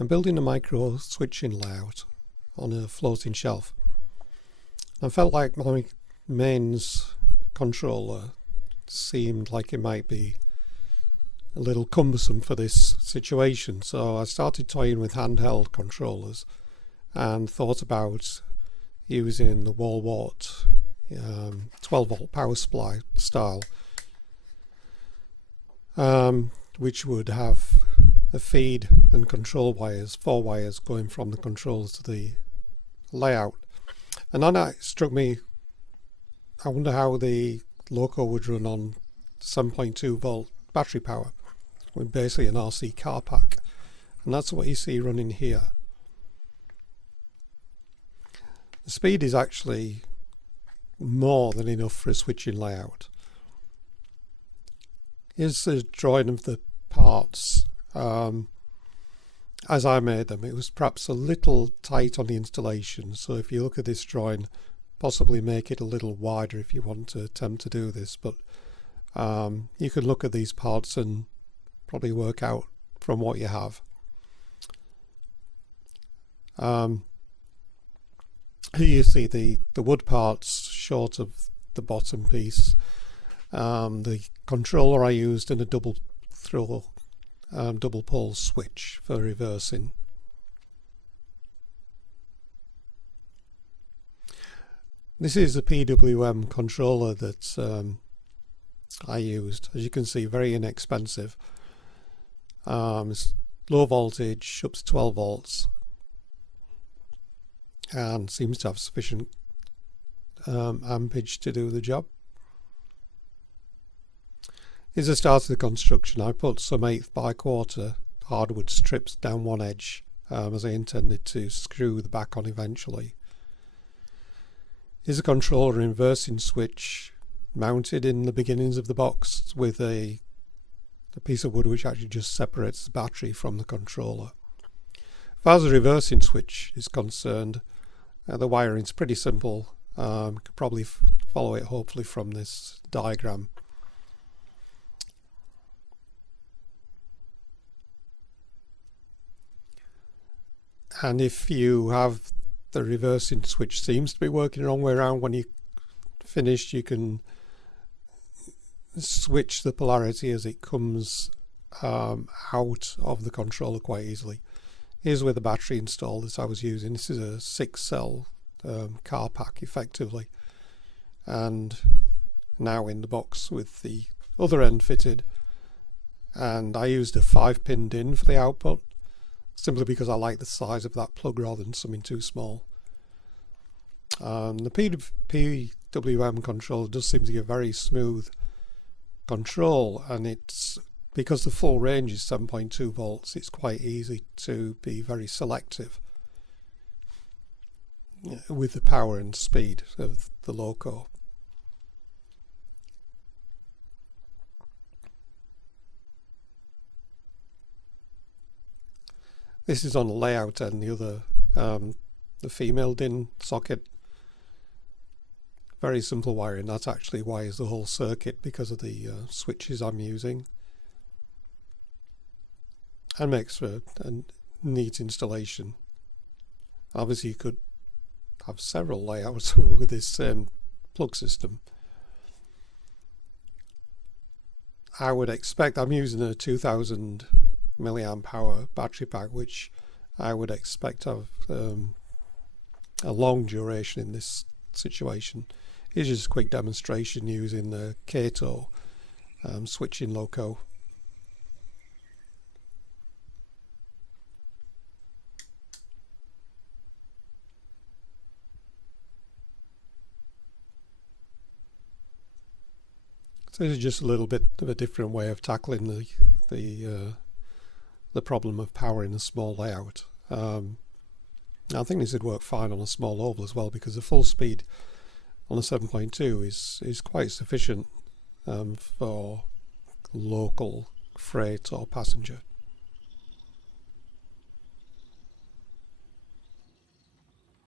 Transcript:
I'm building a micro switching layout on a floating shelf. I felt like my mains controller seemed like it might be a little cumbersome for this situation, so I started toying with handheld controllers and thought about using the wall wart 12 volt power supply style, which would have a feed and control wires, 4 wires going from the controller to the layout. And then it struck me, I wonder how the loco would run on 7.2 volt battery power with basically an RC car pack, and that's what you see running here. The speed is actually more than enough for a switching layout. Here's the drawing of the parts as I made them. It was perhaps a little tight on the installation, so if you look at this drawing, possibly make it a little wider if you want to attempt to do this, but you can look at these parts and probably work out from what you have. Here you see the wood parts short of the bottom piece. The controller I used in a double throw, double pole switch for reversing. This is a PWM controller that I used. As you can see, very inexpensive. It's low voltage, up to 12 volts, and seems to have sufficient ampage to do the job. Here's the start of the construction. I put some 1/8 by 1/4 hardwood strips down one edge as I intended to screw the back on eventually. Here's a controller inversing switch mounted in the beginnings of the box with a piece of wood which actually just separates the battery from the controller. As far as the reversing switch is concerned, the wiring is pretty simple. You could probably follow it hopefully from this diagram. And if you have the reversing switch seems to be working the wrong way around, when you finished you can switch the polarity as it comes out of the controller quite easily. Here's where the battery installed that I was using. This is a 6-cell car pack effectively, and now in the box with the other end fitted, and I used a 5-pin DIN for the output simply because I like the size of that plug rather than something too small. The PWM controller does seem to give very smooth control, and it's because the full range is 7.2 volts, it's quite easy to be very selective with the power and speed of the loco. This is on the layout and the other, the female DIN socket. Very simple wiring. That actually wires the whole circuit because of the switches I'm using, and makes for a neat installation. Obviously you could have several layouts with this plug system. I would expect, I'm using a 2000 milliamp hour battery pack, which I would expect to have a long duration in this situation. Here's just a quick demonstration using the Kato switching loco. So this is just a little bit of a different way of tackling the problem of power in a small layout. I think this would work fine on a small oval as well, because the full speed on a 7.2 is quite sufficient for local freight or passenger.